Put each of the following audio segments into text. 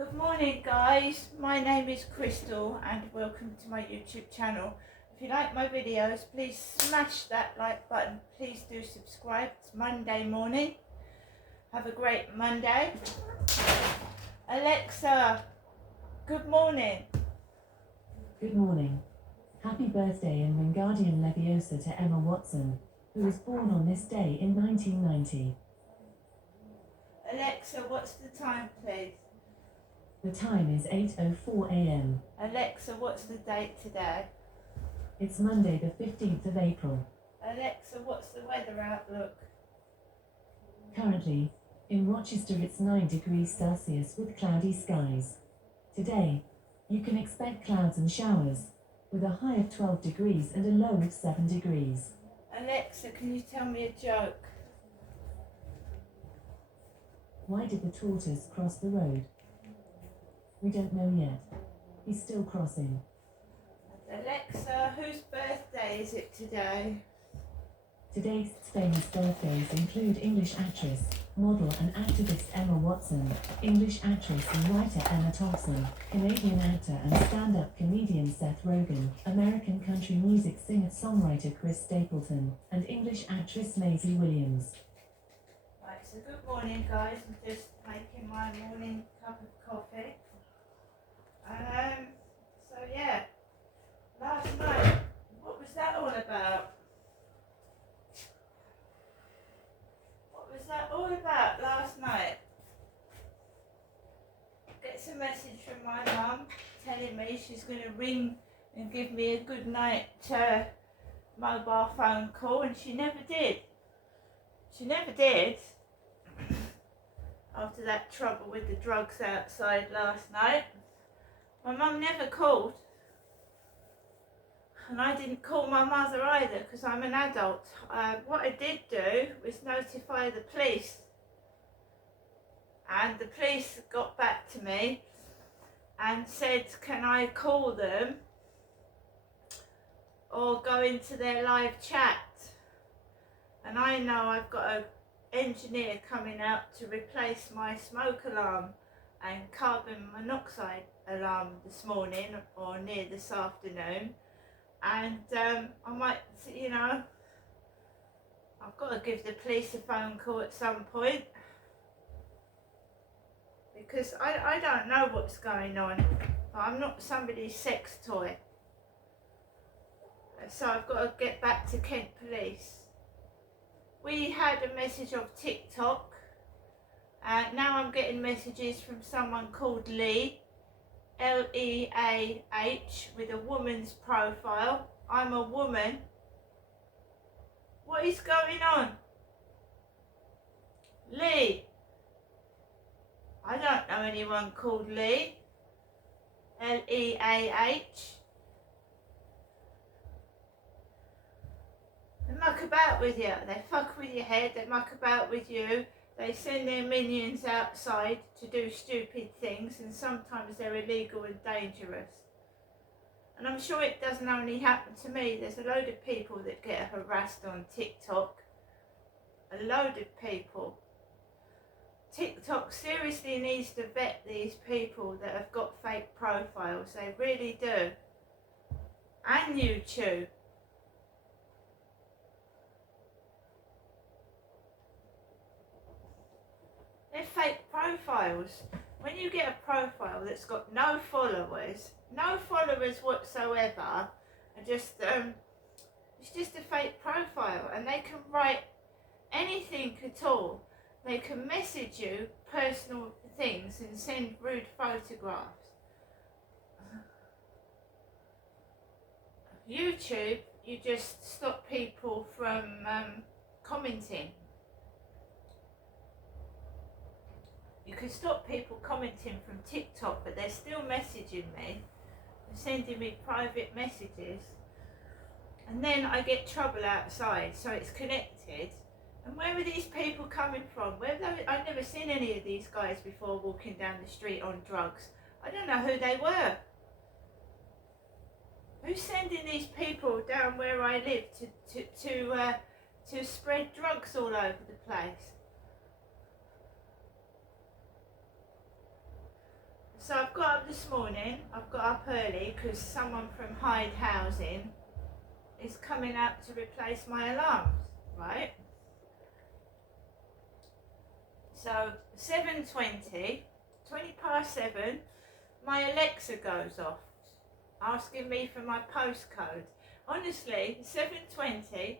Good morning guys, my name is Crystal and welcome to my YouTube channel. If you like my videos, please smash that like button. Please do subscribe. It's Monday morning. Have a great Monday. Alexa, good morning. Good morning. Happy birthday in Wingardium Leviosa to Emma Watson, who was born on this day in 1990. Alexa, what's the time please? The time is 8:04 a.m. Alexa, what's the date today? It's Monday the 15th of April. Alexa, what's the weather outlook? Currently, in Rochester it's 9 degrees Celsius with cloudy skies. Today, you can expect clouds and showers, with a high of 12 degrees and a low of 7 degrees. Alexa, can you tell me a joke? Why did the tortoise cross the road? We don't know yet. He's still crossing. Alexa, whose birthday is it today? Today's famous birthdays include English actress, model and activist Emma Watson, English actress and writer Emma Thompson, Canadian actor and stand-up comedian Seth Rogen, American country music singer-songwriter Chris Stapleton, and English actress Maisie Williams. Right, so good morning guys, I'm just making my morning cup of coffee. So yeah, last night, what was that all about? What was that all about last night? Gets a message from my mum telling me she's going to ring and give me a good night mobile phone call, and she never did. She never did. After that trouble with the drugs outside last night, my mum never called. And I didn't call my mother either because I'm an adult. What I did do was notify the police. And the police got back to me and said, can I call them or go into their live chat? And I know I've got an engineer coming out to replace my smoke alarm and carbon monoxide alarm this morning or near this afternoon. And I might, I've got to give the police a phone call at some point because I don't know what's going on. I'm not somebody's sex toy. So I've got to get back to Kent Police. We had a message of TikTok. Now I'm getting messages from someone called Lee, Leah, with a woman's profile. I'm a woman. What is going on? Lee. I don't know anyone called Lee. Leah. They muck about with you. They fuck with your head. They muck about with you. They send their minions outside to do stupid things, and sometimes they're illegal and dangerous. And I'm sure it doesn't only happen to me. There's a load of people that get harassed on TikTok. A load of people. TikTok seriously needs to vet these people that have got fake profiles. They really do. And YouTube. They're fake profiles. When you get a profile that's got no followers whatsoever, and just it's just a fake profile, and they can write anything at all. They can message you personal things and send rude photographs. YouTube, you just stop people from commenting. You can stop people commenting from TikTok, but they're still messaging me, sending me private messages, and then I get trouble outside, so it's connected. And where are these people coming from? I've never seen any of these guys before walking down the street on drugs. I don't know who they were. Who's sending these people down where I live to spread drugs all over the place? this morning, I've got up early because someone from Hyde Housing is coming out to replace my alarms, right? So 7:20, 20 past 7, my Alexa goes off, asking me for my postcode. Honestly, 7:20,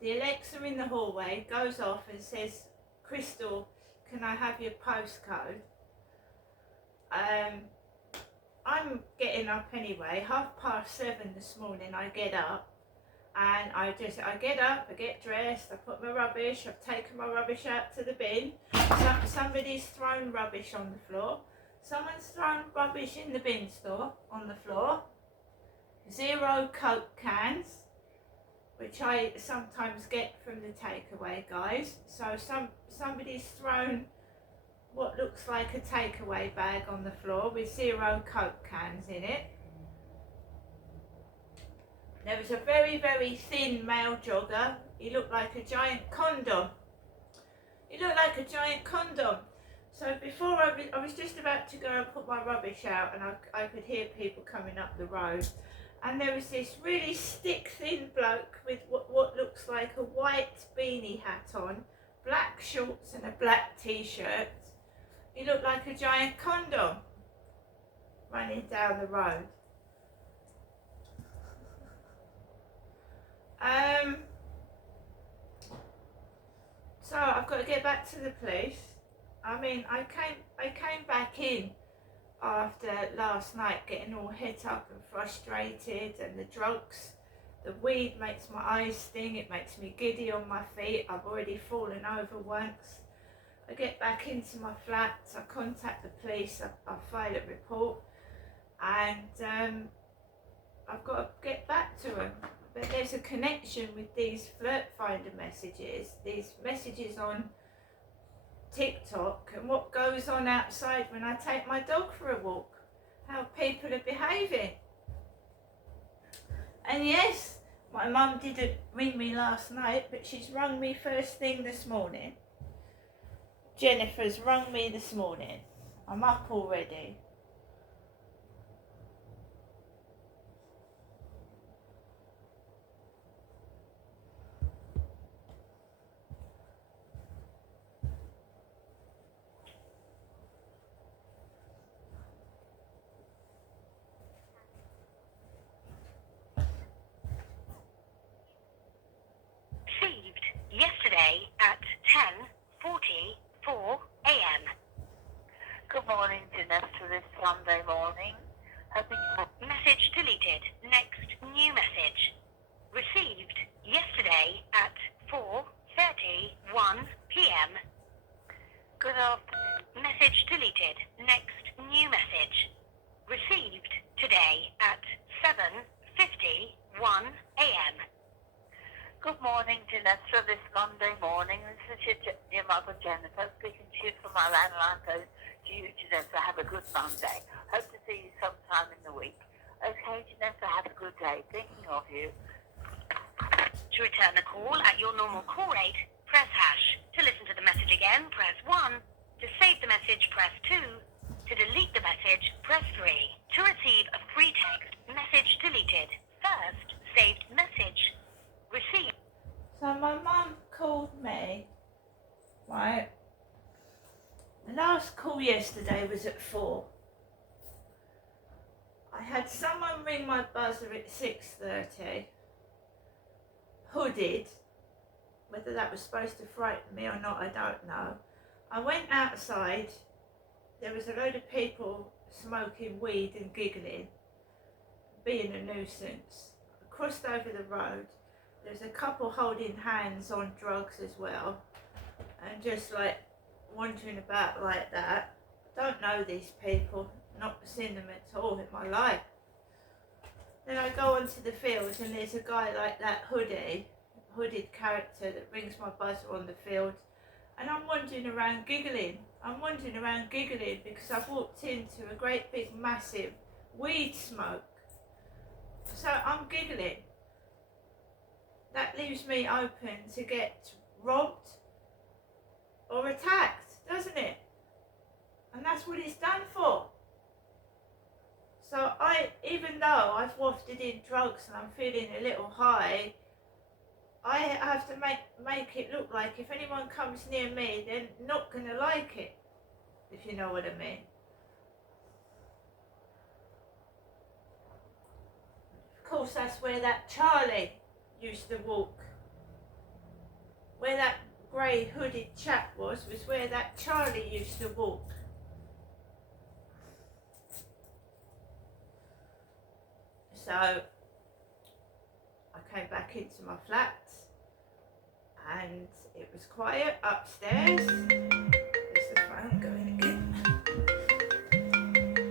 the Alexa in the hallway goes off and says, Crystal, can I have your postcode? I'm getting up anyway, 7:30 this morning I get up, and I get up, I get dressed, I put my rubbish, I've taken my rubbish out to the bin, somebody's thrown rubbish on the floor, someone's thrown rubbish in the bin store on the floor, 0 Coke cans, which I sometimes get from the takeaway guys, so somebody's thrown what looks like a takeaway bag on the floor with 0 Coke cans in it. There was a very, very thin male jogger. He looked like a giant condom. So before I was just about to go and put my rubbish out, and I could hear people coming up the road. And there was this really stick thin bloke with what looks like a white beanie hat on, black shorts and a black t-shirt. He looked like a giant condom running down the road. So I've got to get back to the police. I mean, I came back in after last night getting all het up and frustrated, and the drugs, the weed makes my eyes sting, it makes me giddy on my feet. I've already fallen over once. I get back into my flat, I contact the police, I file a report, and I've got to get back to them. But there's a connection with these flirt finder messages, these messages on TikTok, and what goes on outside when I take my dog for a walk, how people are behaving. And yes, my mum didn't ring me last night, but she's rung me first thing this morning. Jennifer's rung me this morning. I'm up already. Received yesterday at 10:44 a.m. Good morning, Janessa, this Sunday morning. Message deleted. Next new message. Received yesterday at 4:31 p.m. Good afternoon. Message deleted. Next new message. Received today at 7:51 a.m. Good morning, Janessa, this Monday morning. This is your mother, Jennifer, speaking to you from my landline phone. To you, Janessa, have a good Monday. Hope to see you sometime in the week. Okay, Janessa, have a good day. Thinking of you. To return a call at your normal call rate, press hash. To listen to the message again, press 1. To save the message, press 2. To delete the message, press 3. To receive a free text, message deleted. First, saved message. Received. So my mum called me, right? The last call yesterday was at 4. I had someone ring my buzzer at 6:30, hooded. Whether that was supposed to frighten me or not, I don't know. I went outside, there was a load of people smoking weed and giggling, being a nuisance. I crossed over the road, there's a couple holding hands on drugs as well, and just like wandering about like that. I don't know these people, not seen them at all in my life. Then I go onto the field and there's a guy like that hooded character that rings my buzzer on the field, and I'm wandering around giggling. Because I've walked into a great big massive weed smoke. So I'm giggling. That leaves me open to get robbed or attacked, doesn't it? And that's what it's done for. involved in drugs and I'm feeling a little high, I have to make it look like if anyone comes near me, they're not going to like it, if you know what I mean. Of course, that's where that Charlie used to walk. Where that grey hooded chap was where that Charlie used to walk. So I came back into my flat and it was quiet upstairs. There's the phone going again.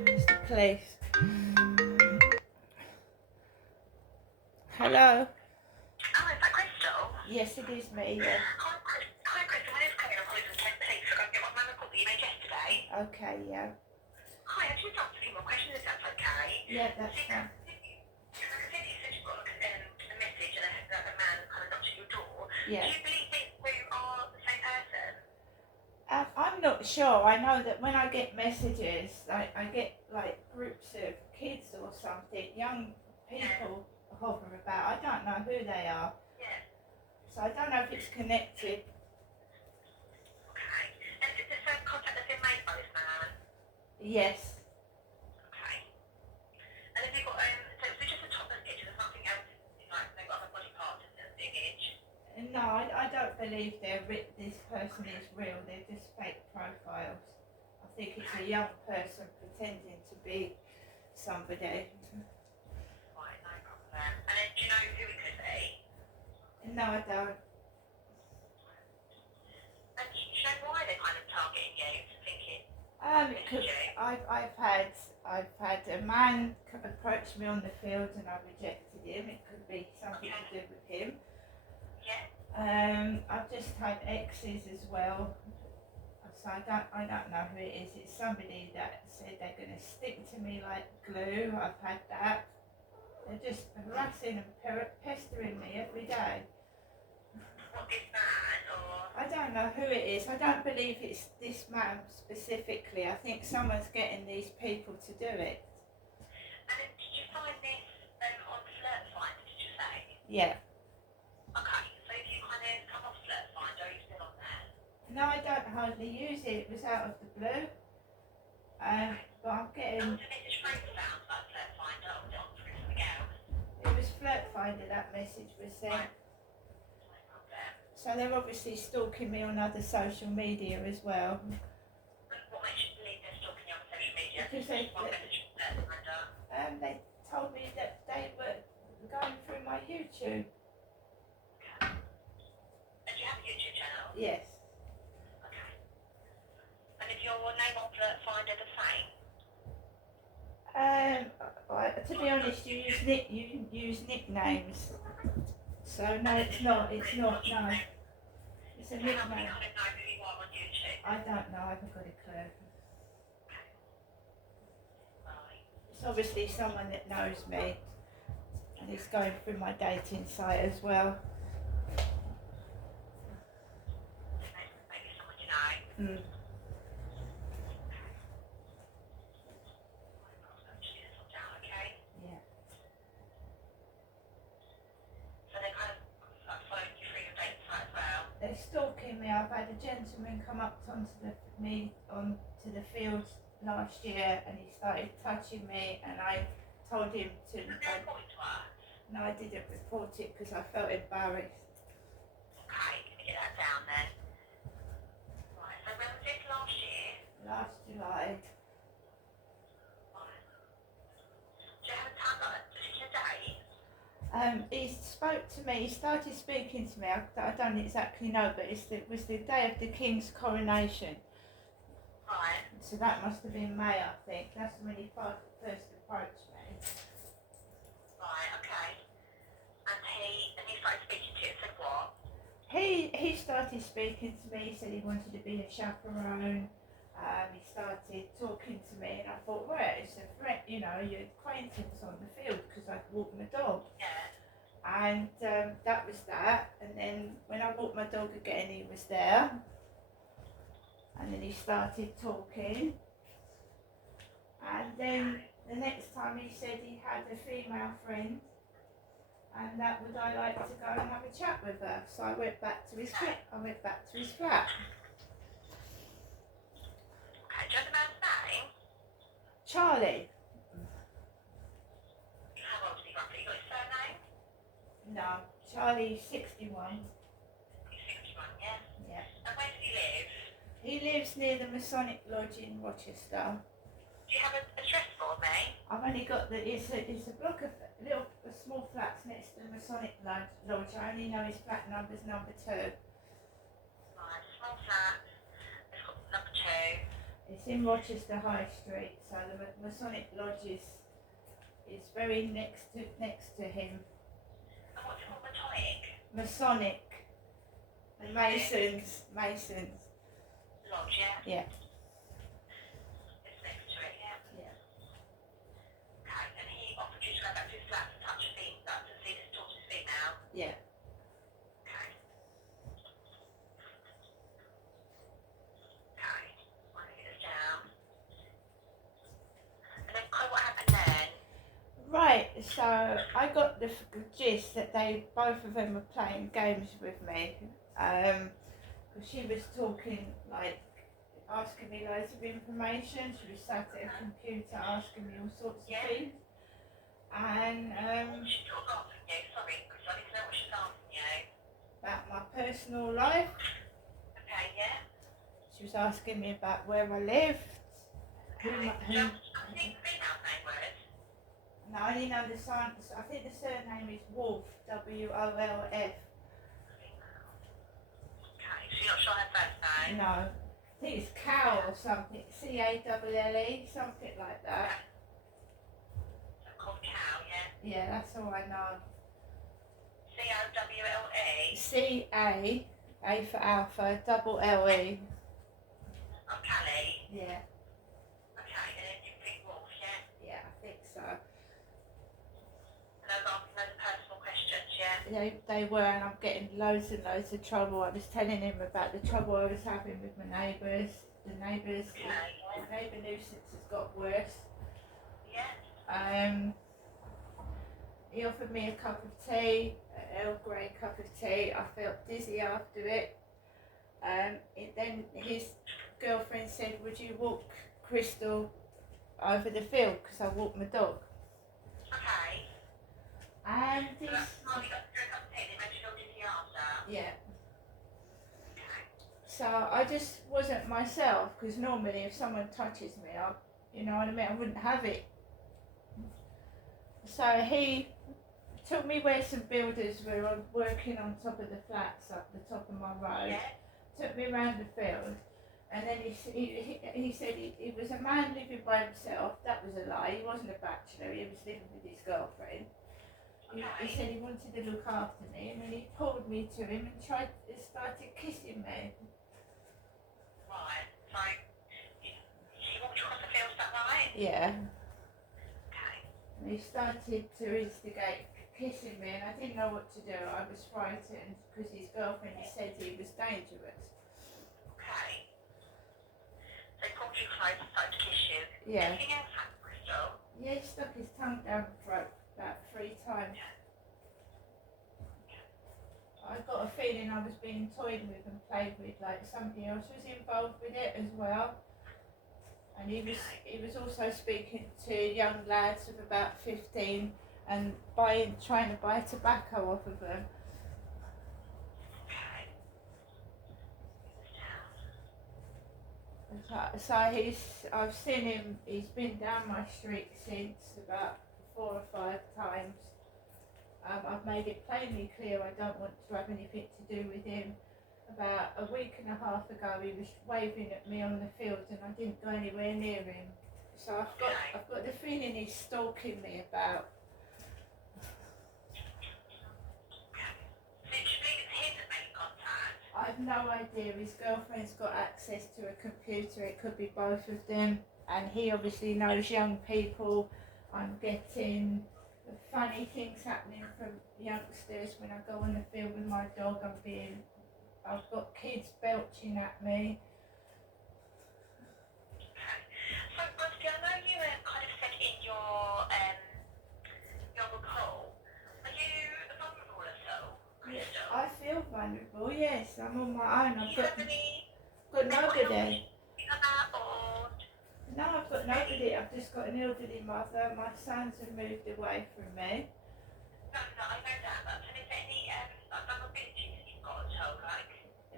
It's the police. Hello? Oh, is that Crystal? Yes, it is me, yeah. Hi, Crystal. My name's Chloe and I'm calling from Kent Police. I got my report that you made yesterday. Okay, yeah. Hi, I just asked a few more questions if that's okay. Yeah, that's fine. Because I can see that you said you've got a message and a man kind of knocked at your door. Yeah. Do you believe these two are the same person? I'm not sure. I know that when I get messages, I get like groups of kids or something, young people hover about. I don't know who they are. Yeah. So I don't know if it's connected. Okay. And is it the first contact that's been made by this man? Yes. Okay. And have you got, so it's just a top image, there's nothing else, like, no other body parts in the image? No, I don't believe this person is real. They're just fake profiles. I think it's a young person pretending to be somebody. Right, no problem. And then do you know who it could be? No, I don't. And do you know why they're kind of targeting you, thinking, Because I've had a man approach me on the field and I rejected him. It could be something to do with him. yeah, I've just had exes as well. So I don't know who it is. It's somebody that said they're going to stick to me like glue. I've had that. They're just harassing and pestering me every day. what is that, or? I don't know who it is. I don't believe it's this man specifically. I think someone's getting these people to do it. And then did you find this on Flirt Finder, did you say? Yeah. Okay, so have you kind of come off Flirt Finder, are you still on there? No, I don't hardly use it. It was out of the blue. But I'm And getting. was the message Frank found about Flirt Finder, or was it on through something else? It was Flirt Finder that message was sent. Right. No problem. So they're obviously stalking me on other social media as well. And what makes you believe they're stalking you on social media? Because Just one message from Flirt Finder. They told me that they were going through my YouTube. And do you have a YouTube channel? Yes. Okay. And is your name on Flirt Finder the same? To be honest, you use nicknames. So no, it's not. It's not. No, it's a How do you nickname. kind of know who you are on YouTube? I don't know. I haven't got a clue. Right. It's obviously someone that knows me, and it's going through my dating site as well. Maybe someone you know. Mm. Just get this all down, okay? Yeah. So they kind of like following you through your dating site as well. They're stalking me. I've had a gentleman come up onto the field last year, and he started touching me, and I told him to. Did they report it to us? No, I didn't report it because I felt embarrassed. Okay, can you get that down then? Right, so when was this last year? Last July. Right. Do you have a time, like a particular date? He spoke to me. He started speaking to me. I don't exactly know, but it was the day of the King's coronation. Right. So that must have been May, I think. That's when he first approached me. Right, okay. And he started speaking to you and said what? He started speaking to me. He said he wanted to be a chaperone. He started talking to me, and I thought, well, it's a friend, you know, your acquaintance on the field because I walk my dog. Yeah. And that was that. And then when I walked my dog again, he was there. And then he started talking. And then the next time he said he had a female friend, and that would I like to go and have a chat with her. So I went back to his flat. Okay, do you have the man's name? Charlie. How old is he roughly? You got his surname? No, Charlie's 61. He's 61, yeah? Yeah. And where does he live? He lives near the Masonic Lodge in Rochester. Do you have an address for me? I've only got it's a block of small flats next to the Masonic Lodge. I only know his flat number's number 2. Right, small flat. It's got number 2. It's in Rochester High Street, so the Masonic Lodge is very next to him. And what's it called? Matonic? Masonic. The Masons. Lodge, yeah? Yeah. It's next to it, yeah? Yeah. Okay, and he offered you to go back to his flat to touch his feet, to see his daughter's feet now? Yeah. Okay. Okay, I'm going to get this down. And then what happened then? Right, so I got the gist that both of them were playing games with me. Because she was talking, like, asking me loads of information. She was sat at a computer asking me all sorts of things. And She took off from you, sorry, because I need to know what she's asking you. about my personal life. Okay, yeah? She was asking me about where I lived. Okay, I think the female's name was? And I only know the sign. I think the surname is Wolf, W-O-L-F. Okay, so you're not sure her first name? No, I think it's Cow or something. C-A-L-L-E, something like that. So called Cow, yeah? Yeah, that's all I know. C-O-W-L-E? C-A, A for Alpha, double L-E. Oh, Callie? Yeah, Okay, and then you think Wolf, yeah? yeah, I think so. And those are personal questions, yeah? They were, and I'm getting loads and loads of trouble. I was telling him about the trouble I was having with my neighbours. The neighbour nuisance has got worse. Yeah? He offered me a cup of tea, an Earl Grey cup of tea. I felt dizzy after it. Then his girlfriend said, would you walk Crystal over the field, because I walk my dog. Okay. And So that's why we got to drink up the tea and it made you feel dizzy after? yeah, Okay. so I just wasn't myself, because normally if someone touches me, you know what I mean, I wouldn't have it. So he took me where some builders were working on top of the flats up the top of my road. Yeah? Took me around the field, and then he said he was a man living by himself. That was a lie. He wasn't a bachelor. He was living with his girlfriend. He said he wanted to look after me, and then he pulled me to him and started kissing me. Right. So, she walked across the field, is that right? Yeah. Okay. And he started to instigate kissing me, and I didn't know what to do. I was frightened because his girlfriend said he was dangerous. Okay. So he pulled you close and started to kiss you. Yeah. Anything else happened, Crystal? Yeah, he stuck his tongue down my throat about 3 times. I got a feeling I was being toyed with and played with, like somebody else was involved with it as well. And he was also speaking to young lads of about 15 and trying to buy tobacco off of them. Okay. So I've seen him, he's been down my street since about 4 or 5 times. I've made it plainly clear I don't want to have anything to do with him. About a week and a half ago he was waving at me on the field and I didn't go anywhere near him. So I've got the feeling he's stalking me about. So it should be him that made contact? I've no idea. His girlfriend's got access to a computer. It could be both of them. And he obviously knows young people. I'm getting funny things happening from youngsters when I go on the field with my dog. I've got kids belching at me. Okay. So, Rusty, I know you kind of said in your vulnerable. Yes, I'm on my own. Do I've you got have any nobody. other or No, I've got nobody. I've just got an elderly mother. My sons have moved away from me. no, I know that, but is there any vulnerabilities that you've got at all, like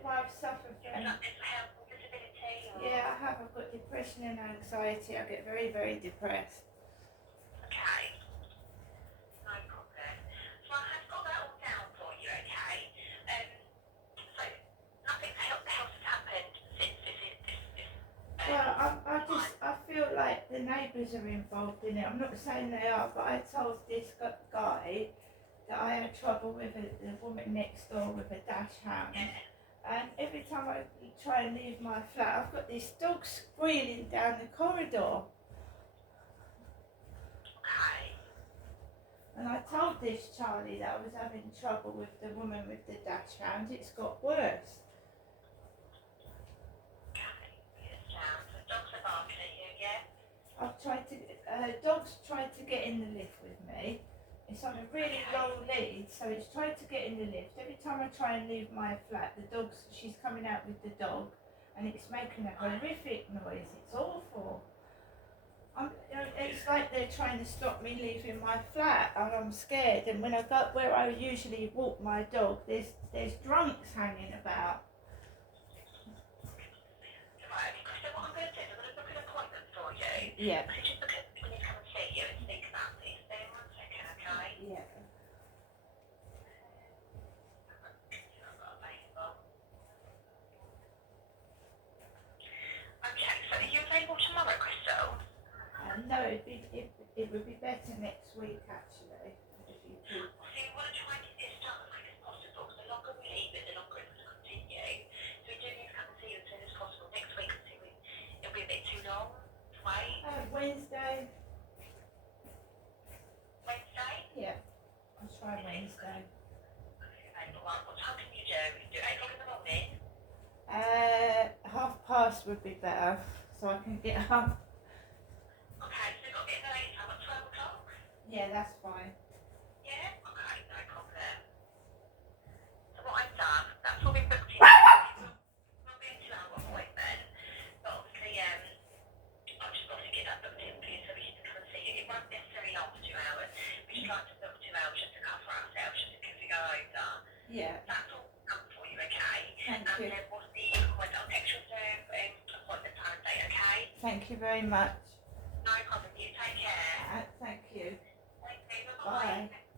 I've suffered from. mental health or disability or Yeah, I have. I've got depression and anxiety. I get very, very depressed. okay. No problem. So I have got that all down for you, okay? So nothing else has happened since Well, I feel like the neighbours are involved in it. I'm not saying they are, but I told this guy that I had trouble with the woman next door with a dash hound. And every time I try and leave my flat, I've got this dog squealing down the corridor. okay. And I told this Charlie that I was having trouble with the woman with the dash hound. It's got worse. Dogs are barking at you, yeah? I've tried to, dog's tried to get in the lift with me. It's on a really long lead, so it's tried to get in the lift. Every time I try and leave my flat, she's coming out with the dog, and it's making a horrific noise. It's awful. It's like they're trying to stop me leaving my flat, and I'm scared. And when I go where I usually walk my dog, there's drunks hanging about. Right, so what I'm going to do is I'm going to book an appointment for you. Yeah. So just look at when you come and see you and speak about this. Stay 1 second, okay? Yeah. Okay, so are you available tomorrow, Crystal? No, it would be better next week actually. If you could. So you want to try and get this done as quick as possible. The longer we leave it, the longer it's going to continue. So we do need to come and see you as soon as possible. Next week, it'll be a bit too long to wait. Wednesday. Wednesday? Yeah. I'll try Wednesday. Okay, well, what time can you do? You can do 8 o'clock in the morning? 1:30 would be better, so I can get up. Okay, so you've got a bit of a late time at 12 o'clock? Yeah, that's fine. Yeah? Okay, no problem. So what I've done, that's all been booked in. It'll be a 2-hour appointment. But obviously, I've just got to get that booked in for you so we can come and see you. It won't necessarily last 2 hours. We just like to book 2 hours just to cover ourselves, just in case we go over. Yeah. That's all done for you, okay? Thank And you. then we'll see you when I'll text you through appointment time and date, okay? Thank you very much. No problem. You take care. Thank you. Thank you. Bye. Bye-bye.